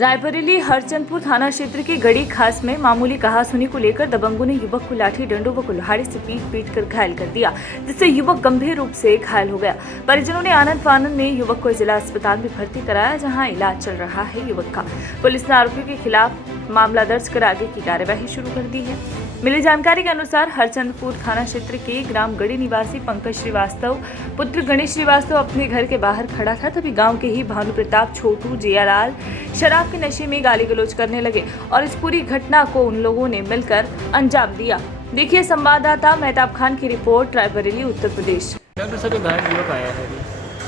रायबरेली हरचंदपुर थाना क्षेत्र के गड़ी खास में मामूली कहासुनी को लेकर दबंगों ने युवक को लाठी डंडों व कुल्हाड़ी से पीट कर घायल कर दिया, जिससे युवक गंभीर रूप से घायल हो गया। परिजनों ने आनंद फानंद में युवक को जिला अस्पताल में भर्ती कराया, जहां इलाज चल रहा है युवक का। पुलिस ने आरोपियों के खिलाफ मामला दर्ज कर आगे की कार्यवाही शुरू कर दी है। मिली जानकारी के अनुसार हरचंदपुर थाना क्षेत्र के ग्राम गड़ी निवासी पंकज श्रीवास्तव पुत्र गणेश श्रीवास्तव अपने घर के बाहर खड़ा था, तभी गांव के ही भानु प्रताप, छोटू, जियालाल शराब के नशे में गाली गलौज करने लगे और इस पूरी घटना को उन लोगों ने मिलकर अंजाम दिया। देखिए संवाददाता मेहताब खान की रिपोर्ट, रायबरेली, उत्तर प्रदेश।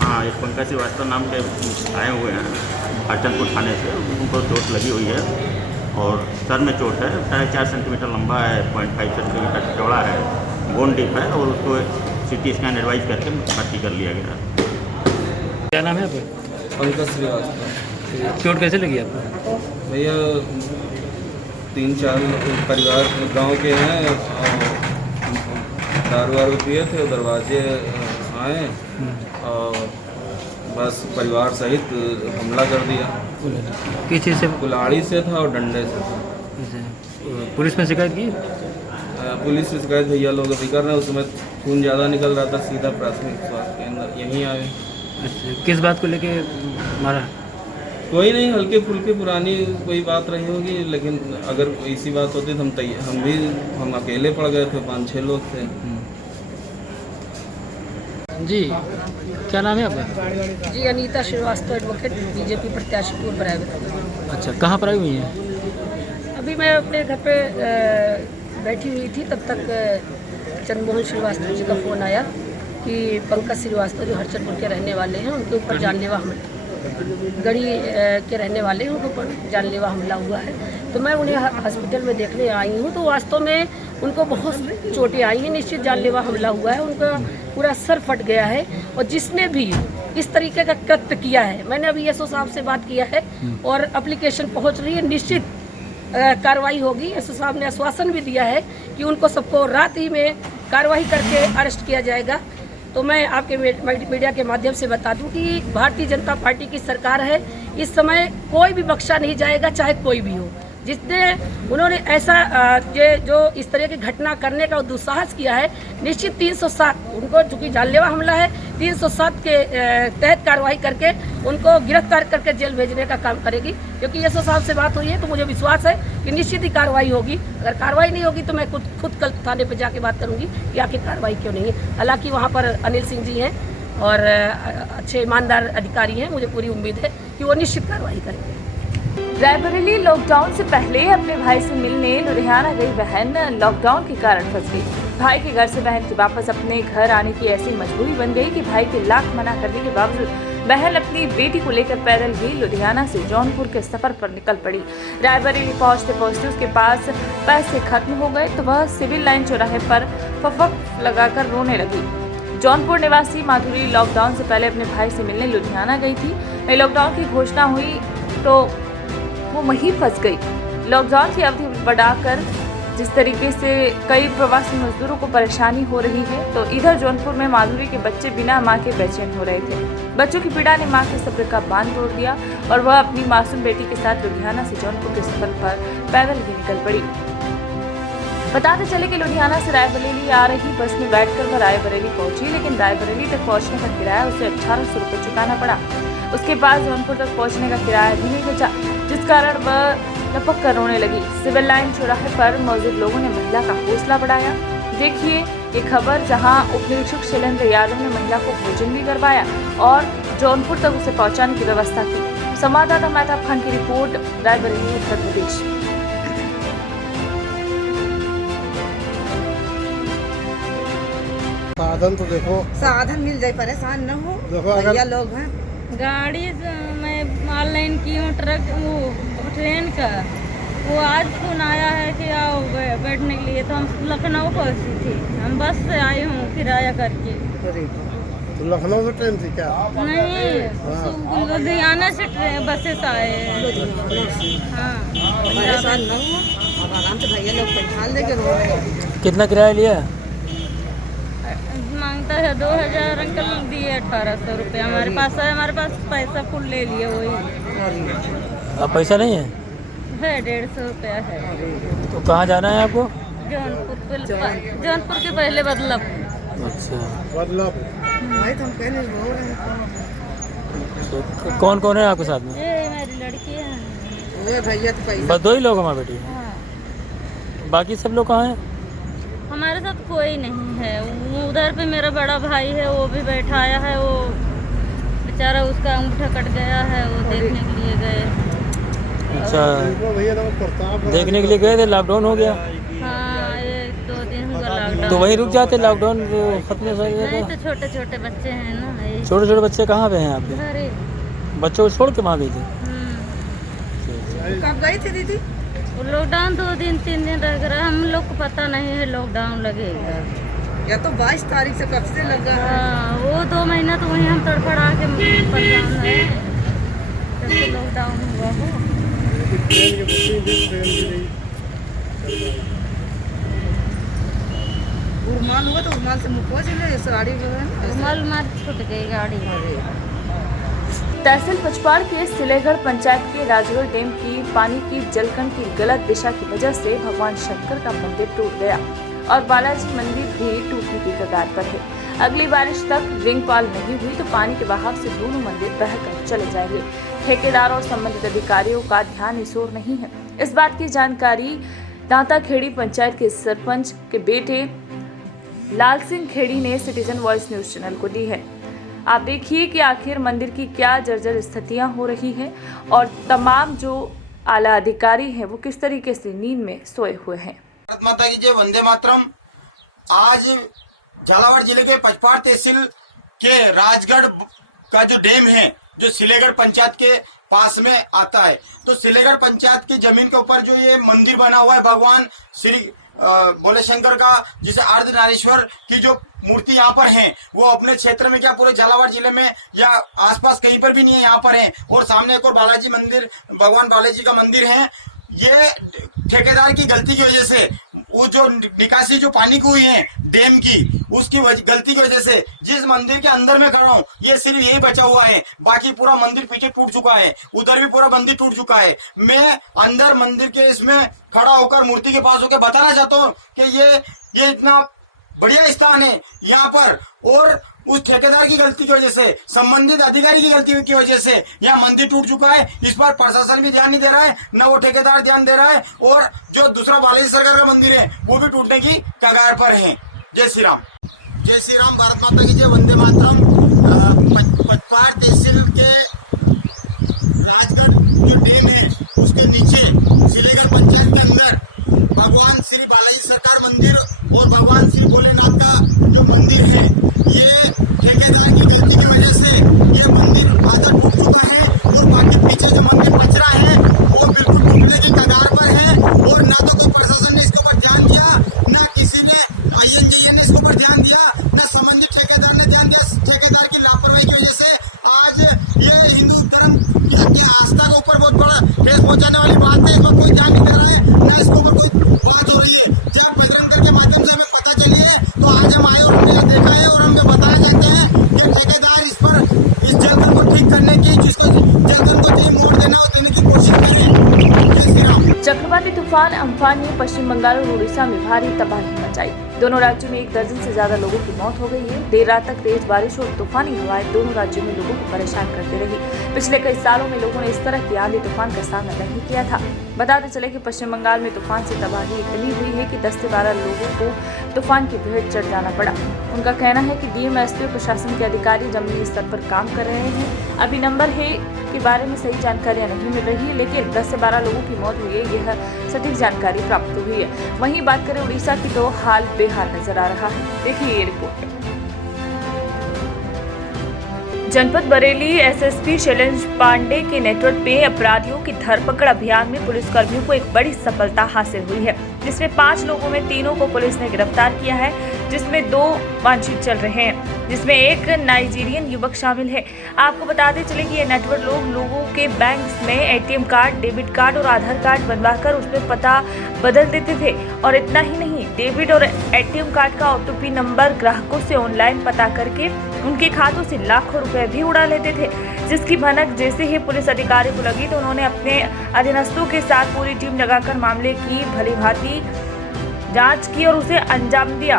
हाँ, एक पंकज श्रीवास्तव नाम के आए हुए हैं हरचंदपुर थाने से। उनको चोट लगी हुई है और सर में चोट है, 4.5 सेंटीमीटर लंबा है, 0.5 सेंटीमीटर चौड़ा है, बोन डिप है और उसको CT स्कैन एडवाइज करके भर्ती कर लिया गया। क्या नाम है आपका? पंकज श्रीवास्तव। चोट कैसे लगी आपको? भैया 3-4 परिवार गांव के हैं, दारू वारू पिए थे, दरवाजे आए और बस परिवार सहित हमला कर दिया। किस चीज़ से? कुल्हाड़ी से था और डंडे से था। पुलिस में शिकायत की? पुलिस से शिकायत भैया लोग अभी कर रहे हैं। उस समय खून ज़्यादा निकल रहा था, सीधा प्राथमिक स्वास्थ्य केंद्र यहीं आए। अच्छा, किस बात को लेके मारा? कोई नहीं, हल्के फुल्के पुरानी कोई बात रही होगी, लेकिन अगर ऐसी बात होती तो हम अकेले पड़ गए थे, 5-6 लोग थे। जी, क्या नाम है आपका? जी, अनीता श्रीवास्तव, एडवोकेट, बीजेपी प्रत्याशी पूर्व रायबरेली। अच्छा, कहाँ पर आई हुई हैं? अभी मैं अपने घर पे बैठी हुई थी, तब तक चंद्रमोहन श्रीवास्तव जी का फ़ोन आया कि पंकज श्रीवास्तव जो हरचंदपुर के रहने वाले हैं, उनके ऊपर जानलेवा हमला, गड़ी के रहने वाले हैं, उनके ऊपर जानलेवा हमला हुआ है। तो मैं उन्हें हॉस्पिटल में देखने आई हूँ, तो वास्तव में उनको बहुत चोटें आई हैं। निश्चित जानलेवा हमला हुआ है, उनका पूरा सर फट गया है। और जिसने भी इस तरीके का कृत्य किया है, मैंने अभी एसओ साहब से बात किया है और एप्लीकेशन पहुँच रही है, निश्चित कार्रवाई होगी। एसओ साहब ने आश्वासन भी दिया है कि उनको सबको रात ही में कार्रवाई करके अरेस्ट किया जाएगा। तो मैं आपके मीडिया के माध्यम से बता दूं कि भारतीय जनता पार्टी की सरकार है, इस समय कोई भी बख्शा नहीं जाएगा, चाहे कोई भी हो। जिसने उन्होंने ऐसा जो इस तरह की घटना करने का दुस्साहस किया है, निश्चित 307 उनको, चूँकि जानलेवा हमला है, 307 के तहत कार्रवाई करके उनको गिरफ्तार करके जेल भेजने का काम करेगी। क्योंकि एसओ साहब से बात हुई है, तो मुझे विश्वास है कि निश्चित ही कार्रवाई होगी। अगर कार्रवाई नहीं होगी तो मैं खुद कल थाने पर जाके बात करूँगी कि आखिर कार्रवाई क्यों नहीं है। हालाँकि वहाँ पर अनिल सिंह जी हैं और अच्छे ईमानदार अधिकारी हैं, मुझे पूरी उम्मीद है कि वो निश्चित कार्रवाई करेंगे। रायबरेली लॉकडाउन से पहले अपने भाई से मिलने लुधियाना गई बहन लॉकडाउन के कारण फंस गई। भाई के घर से बहन की वापस अपने घर आने की ऐसी मजबूरी बन गई कि भाई के लाख मना करने के बावजूद बहन अपनी बेटी को लेकर पैदल ही लुधियाना से जौनपुर के सफर पर निकल पड़ी। रायबरेली पहुंचते पहुंचते उसके पास पैसे खत्म हो गए तो वह सिविल लाइन चौराहे पर फफक लगाकर रोने लगी। जौनपुर निवासी माधुरी लॉकडाउन से पहले अपने भाई से मिलने लुधियाना गई थी। लॉकडाउन की घोषणा हुई तो वो वहीं फंस गई। लॉकडाउन की अवधि बढ़ाकर जिस तरीके से कई प्रवासी मजदूरों को परेशानी हो रही है, तो इधर जौनपुर में माधुरी के बच्चे बिना मां के बेचैन हो रहे थे। बच्चों की पीड़ा ने मां के सब्र का बांध तोड़ दिया और वह अपनी मासूम बेटी के साथ लुधियाना से जौनपुर के सफर पर पैदल ही निकल पड़ी। बताते चले कि लुधियाना से रायबरेली आ रही बस में बैठकर वह रायबरेली पहुंची, लेकिन रायबरेली तक पहुंचने का किराया उसे 1800 रुपये चुकाना पड़ा। उसके बाद जौनपुर तक पहुंचने का किराया भी नहीं बचा, जिस कारण वह लपक कर रोने लगी। सिविल लाइन चौराहे पर मौजूद लोगों ने महिला का हौसला बढ़ाया। देखिए ये खबर, जहां उप निरीक्षक शैलेंद्र यादव ने महिला को भोजन भी करवाया और जौनपुर तक उसे पहुंचाने की व्यवस्था की। संवाददाता मेहताब खान की रिपोर्ट, रायबरेली, उत्तर प्रदेश। साधन तो देखो, साधन मिल जाए, परेशान न हो। भैया लोग हैं, गाड़ी मैं ऑनलाइन की हूँ, ट्रेन का, वो आज फोन आया है कि आओ बैठने के लिए। तो हम लखनऊ पहुँची थी, हम बस से आई हूँ किराया करके। तो लखनऊ से ट्रेन थी क्या? नहीं, लुधियाना से बसेस आए हैं। हाँ, परेशान न हो, अब आराम से भैया लोग बैठाल देके रो रहे हैं। कितना किराया लिया? मांगता है 2000, अंकल दिए 1800 रुपये। हमारे पास पैसा फुल ले लिए वही। अब पैसा नहीं है है 150 रुपया है। तो कहाँ जाना है आपको? जौनपुर के पहले बदलब। अच्छा, मतलब भाई तो हम कहने बोल रहे हैं तो कौन कौन है आपके साथ में? ये मेरी लड़की है। ये भैया तो पैसा बस 2 ही लोग हमारे बेटी, हाँ। बाकी सब लोग कहाँ हैं? हमारे साथ कोई नहीं है। उधर पे मेरा बड़ा भाई है, वो भी बैठाया है। वो बेचारा उसका अंगूठा कट गया है, वो देखने के लिए गए। अच्छा, देखो भैया तो प्रताप देखने के लिए गए थे, लॉकडाउन हो गया हाँ, ये 2 दिन हुआ लॉकडाउन। तो वहीं रुक जाते, लॉकडाउन जो खत्म हो गया नहीं था। तो छोटे छोटे बच्चे हैं ना, यही छोटे छोटे बच्चे कहाँ पे हैं आपके? घर ही। बच्चों को छोड़ के वहाँ गई थी? कब गई थी दीदी? वो लॉकडाउन 2 दिन 3 दिन रह गया। हम लोग को पता नहीं है लॉकडाउन लगेगा। या तो 22 तारीख से कब से लगा है। हाँ, वो 2 महीना तो वहीं हम तड़फड़ा के परेशान है जब से लॉकडाउन हुआ हो। ट्रेन की बुकिंग थी, ट्रेन की नहीं। उर्माल हुआ तो उर्माल से मुखवा चले साड़ी जो है ना, ऐसे। माल छूट गई गाड़ी। तहसील पचपाड़ के सिलेगढ़ पंचायत के राजगढ़ डैम की पानी की जलकण की गलत दिशा की वजह से भगवान शंकर का मंदिर टूट गया और बालाजी मंदिर भी टूटने की कगार पर है। अगली बारिश तक रिंगपाल नहीं हुई तो पानी के बहाव से दोनों मंदिर बहकर चले जाएंगे। ठेकेदार और संबंधित अधिकारियों का ध्यान इस ओर नहीं है। इस बात की जानकारी दांता खेड़ी पंचायत के सरपंच के बेटे लाल सिंह खेड़ी ने सिटीजन वॉइस न्यूज चैनल को दी है। आप देखिए कि आखिर मंदिर की क्या जर्जर स्थितियां हो रही हैं और तमाम जो आला अधिकारी हैं वो किस तरीके से नींद में सोए हुए हैं। भारत माता की जय, वंदे मातरम। आज झालावाड़ जिले के पचपाड़ तहसील के राजगढ़ का जो डैम है, जो सिलेगढ़ पंचायत के पास में आता है, तो सिलेगढ़ पंचायत की जमीन के ऊपर जो ये मंदिर बना हुआ है भगवान श्री भोले शंकर का, जिसे अर्धनारीश्वर की जो मूर्ति यहाँ पर है, वो अपने क्षेत्र में क्या पूरे झालावाड़ जिले में या आसपास कहीं पर भी नहीं है, यहाँ पर है। और सामने एक और बालाजी मंदिर, भगवान बालाजी का मंदिर है। ये ठेकेदार की गलती की वजह से वो जो निकासी जो पानी की हुई है डैम की, उसकी गलती की वजह से जिस मंदिर के अंदर में खड़ा हूँ ये सिर्फ यही बचा हुआ है, बाकी पूरा मंदिर पीछे टूट चुका है। उधर भी पूरा मंदिर टूट चुका है। मैं अंदर मंदिर के इसमें खड़ा होकर मूर्ति के पास होकर बताना चाहता हूँ कि ये इतना बढ़िया स्थान है यहाँ पर, और उस ठेकेदार की गलती की वजह से, संबंधित अधिकारी की गलती की वजह से यहाँ मंदिर टूट चुका है। इस पर प्रशासन भी ध्यान नहीं दे रहा है, न वो ठेकेदार ध्यान दे रहा है, और जो दूसरा बालाजी सरकार का मंदिर है वो भी टूटने की कगार पर है। जय श्री राम। जय श्री राम। भारत माता की जय, वंदे मातरम। पचपाड़ तहसील के राजगढ़ जो डैम है उसके नीचे सिलेगढ़ पंचायत के अंदर भगवान श्री बालाजी सरकार मंदिर और भगवान श्री भोलेनाथ का जो मंदिर है, ये ठेकेदार की गलती की वजह से ये मंदिर आधा टूट चुका है और बाकी पीछे जो मंदिर बच रहा है वो बिल्कुल टूटने की कगार पर है। और ना तो कोई प्रशासन ने इसके ऊपर ध्यान दिया, ना किसी ने INJA ने इसके ऊपर ध्यान दिया, ना संबंधित ठेकेदार ने ध्यान दिया। ठेकेदार की लापरवाही की वजह से आज ये हिंदू धर्म की आस्था के ऊपर बहुत बड़ा ठेस पहुंचाने वाली बात है। इसमें कोई ध्यान नहीं दे रहा है, ना इसके ऊपर कोई बात हो रही है। जब बजरंग दल के माध्यम से हमें पता चली है तो आज हम आए और हमने देखा है और हमें बताया जाते हैं कि ठेकेदार इस पर इस जलकण को ठीक करने की, जिसको जलकण को मोड़ देना और देने की कोशिश कर रहे हैं। जय श्री राम। चक्रवाती तूफान अम्फान ने पश्चिम बंगाल और उड़ीसा में भारी तबाही मचाई। दोनों राज्यों में 1 दर्जन से ज्यादा लोगों की मौत हो गई है। देर रात तक तेज बारिश और तूफानी हवाएं दोनों राज्यों में लोगों को परेशान करती रही। पिछले कई सालों में लोगों ने इस तरह की आंधी तूफान का सामना नहीं किया था। बताते चले कि पश्चिम बंगाल में तूफान से तबाही इतनी हुई है कि 10 से 12 लोगों को तूफान की भेंट चढ़ जाना पड़ा। उनका कहना है कि DM, SP और प्रशासन के अधिकारी जमीनी स्तर पर काम कर रहे हैं। अभी नंबर है के बारे में सही जानकारियां नहीं मिल रही है, लेकिन 10 से 12 लोगों की मौत हुई है, यह सटीक जानकारी प्राप्त हुई है। वहीं बात करें उड़ीसा की तो हाल बेहाल नजर आ रहा है। देखिए ये रिपोर्ट। जनपद बरेली SSP शैलेंद्र पांडे के नेतृत्व में अपराधियों की धरपकड़ अभियान में पुलिसकर्मियों को एक बड़ी सफलता हासिल हुई है, जिसमें 5 लोगों में 3 को पुलिस ने गिरफ्तार किया है, जिसमें 2 वांछित चल रहे हैं, जिसमें एक नाइजीरियन युवक शामिल है। आपको बताते चले कि ये नेटवर्क लोगों के बैंक में ATM कार्ड, डेबिट कार्ड और आधार कार्ड बनवाकर उसमें पता बदल देते थे। और इतना ही नहीं, डेबिट और ATM कार्ड का OTP नंबर ग्राहकों से ऑनलाइन पता करके उनके खातों से लाखों रुपए भी उड़ा लेते थे, जिसकी भनक जैसे ही पुलिस अधिकारी को लगी तो उन्होंने अपने अधीनस्थों के साथ पूरी टीम लगाकर मामले की भलीभांति जांच की और उसे अंजाम दिया।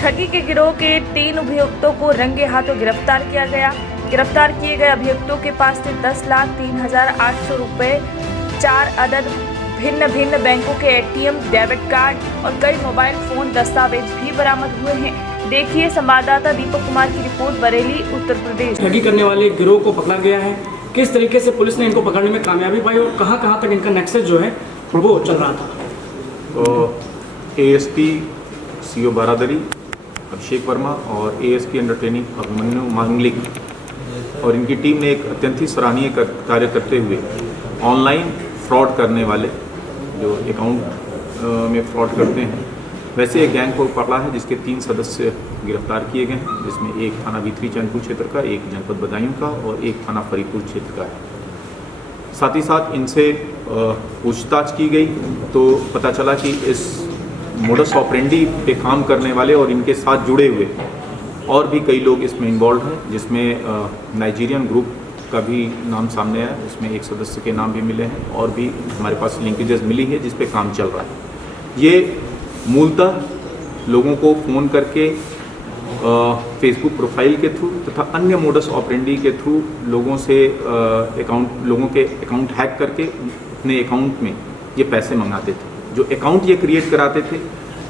ठगी के गिरोह के 3 अभियुक्तों को रंगे हाथों गिरफ्तार किया गया। गिरफ्तार किए गए अभियुक्तों के पास से 10,03,800 रुपए, 4 अदद भिन्न बैंकों के ATM, डेबिट कार्ड और कई मोबाइल फोन दस्तावेज भी बरामद हुए हैं। देखिए संवाददाता दीपक कुमार की रिपोर्ट, बरेली, उत्तर प्रदेश। ठगी करने वाले गिरोह को पकड़ा गया है, किस तरीके से पुलिस ने इनको पकड़ने में कामयाबी पाई और कहां तक इनका नेक्सस जो है वो चल रहा था। तो ASP CO बारादरी अभिषेक वर्मा और ASP अंडर ट्रेनिंग अभिमन्यु मांगलिक और इनकी टीम ने एक अत्यंत ही सराहनीय कार्य करते हुए ऑनलाइन फ्रॉड करने वाले जो अकाउंट में फ्रॉड करते हैं वैसे एक गैंग को पकड़ा है, जिसके 3 सदस्य गिरफ्तार किए गए हैं, जिसमें एक थाना भीतरी चैनपुर क्षेत्र का, एक जनपद बदायूं का और एक थाना फरीदपुर क्षेत्र का है। साथ ही साथ इनसे पूछताछ की गई तो पता चला कि इस मोडस ऑपरेंडी पे काम करने वाले और इनके साथ जुड़े हुए और भी कई लोग इसमें इन्वॉल्व हैं, जिसमें नाइजीरियन ग्रुप का भी नाम सामने आया, उसमें एक सदस्य के नाम भी मिले हैं और भी हमारे पास लिंकेजेस मिली है जिस पे काम चल रहा है। ये मूलतः लोगों को फ़ोन करके फेसबुक प्रोफाइल के थ्रू तथा अन्य मोडस ऑपरेंडी के थ्रू लोगों के अकाउंट हैक करके अपने अकाउंट में ये पैसे मंगाते थे। जो अकाउंट ये क्रिएट कराते थे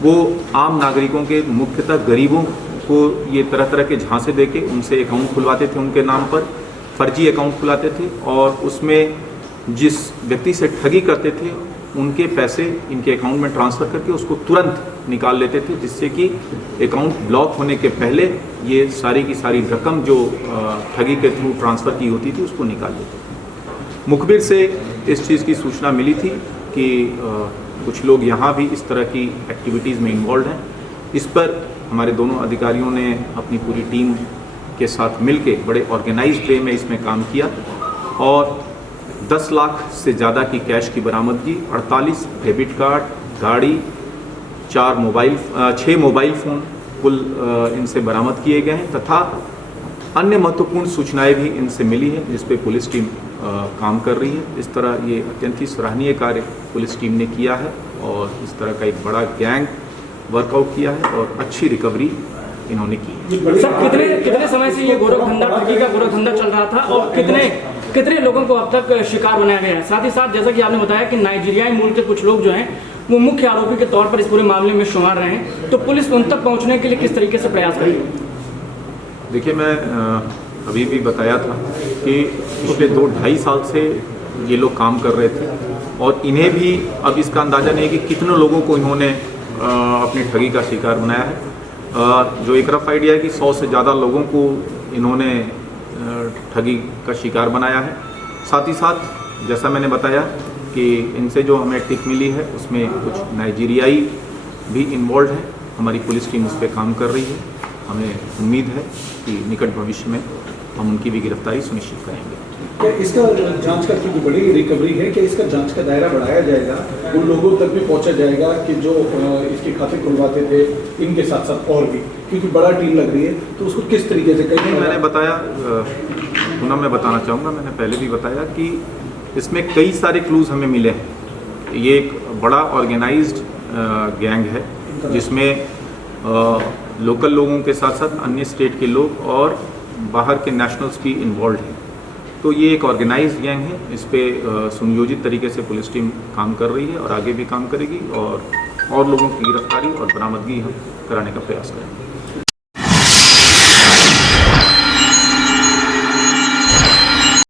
वो आम नागरिकों के, मुख्यतः गरीबों को ये तरह तरह के झांसे देके उनसे अकाउंट खुलवाते थे, उनके नाम पर फर्जी अकाउंट खुलाते थे और उसमें जिस व्यक्ति से ठगी करते थे उनके पैसे इनके अकाउंट में ट्रांसफ़र करके उसको तुरंत निकाल लेते थे, जिससे कि अकाउंट ब्लॉक होने के पहले ये सारी की सारी रकम जो ठगी के थ्रू ट्रांसफ़र की होती थी उसको निकाल लेते थे। मुखबिर से इस चीज़ की सूचना मिली थी कि कुछ लोग यहाँ भी इस तरह की एक्टिविटीज़ में इन्वॉल्व हैं। इस पर हमारे दोनों अधिकारियों ने अपनी पूरी टीम के साथ मिलके बड़े ऑर्गेनाइज्ड वे में इसमें काम किया और 10 लाख से ज़्यादा की कैश की बरामदगी, 48 डेबिट कार्ड, गाड़ी, 6 मोबाइल फ़ोन कुल इनसे बरामद किए गए हैं तथा अन्य महत्वपूर्ण सूचनाएं भी इनसे मिली हैं जिस पे पुलिस टीम काम कर रही है। इस तरह ये अत्यंत ही सराहनीय कार्य पुलिस टीम ने किया है और इस तरह का एक बड़ा गैंग वर्कआउट किया है और अच्छी रिकवरी इन्होंने की। सर कितने समय से ये गोरखधंधा, ठगी का गोरखधंधा चल रहा था और कितने लोगों को अब तक शिकार बनाया गया है? साथ ही साथ जैसा कि आपने बताया कि नाइजीरियाई मूल के कुछ लोग जो हैं वो मुख्य आरोपी के तौर पर इस पूरे मामले में शुमार रहे हैं, तो पुलिस उन तक पहुंचने के लिए किस तरीके से प्रयास करेगी? देखिए, मैं अभी भी बताया था कि पिछले 2-2.5 साल से ये लोग काम कर रहे थे और इन्हें भी अब इसका अंदाज़ा नहीं है कि कितने लोगों को इन्होंने अपनी ठगी का शिकार बनाया है। जो एक रफ आइडिया है कि 100 से ज़्यादा लोगों को इन्होंने ठगी का शिकार बनाया है। साथ ही साथ जैसा मैंने बताया कि इनसे जो हमें टिप मिली है उसमें कुछ नाइजीरियाई भी इन्वॉल्व हैं। हमारी पुलिस टीम उस पर काम कर रही है। हमें उम्मीद है कि निकट भविष्य में हम उनकी भी गिरफ्तारी सुनिश्चित करेंगे। क्या इसका जांच का क्योंकि बड़ी रिकवरी है, क्या इसका जांच का दायरा बढ़ाया जाएगा, उन लोगों तक भी पहुंचा जाएगा कि जो इसके खाते खुलवाते थे इनके साथ साथ और भी, क्योंकि बड़ा टीम लग रही है तो उसको किस तरीके से करेंगे? मैंने बताया, पुनः मैं बताना चाहूँगा, मैंने पहले भी बताया कि इसमें कई सारे क्लूज़ हमें मिले हैं। ये एक बड़ा ऑर्गेनाइज्ड गैंग है जिसमें लोकल लोगों के साथ साथ अन्य स्टेट के लोग और बाहर के नेशनल्स भी इन्वॉल्व हैं। तो ये एक ऑर्गेनाइज्ड गैंग है। इस पे सुनियोजित तरीके से पुलिस टीम काम कर रही है और आगे भी काम करेगी और लोगों की गिरफ्तारी और बरामदगी हम कराने का प्रयास करेंगे।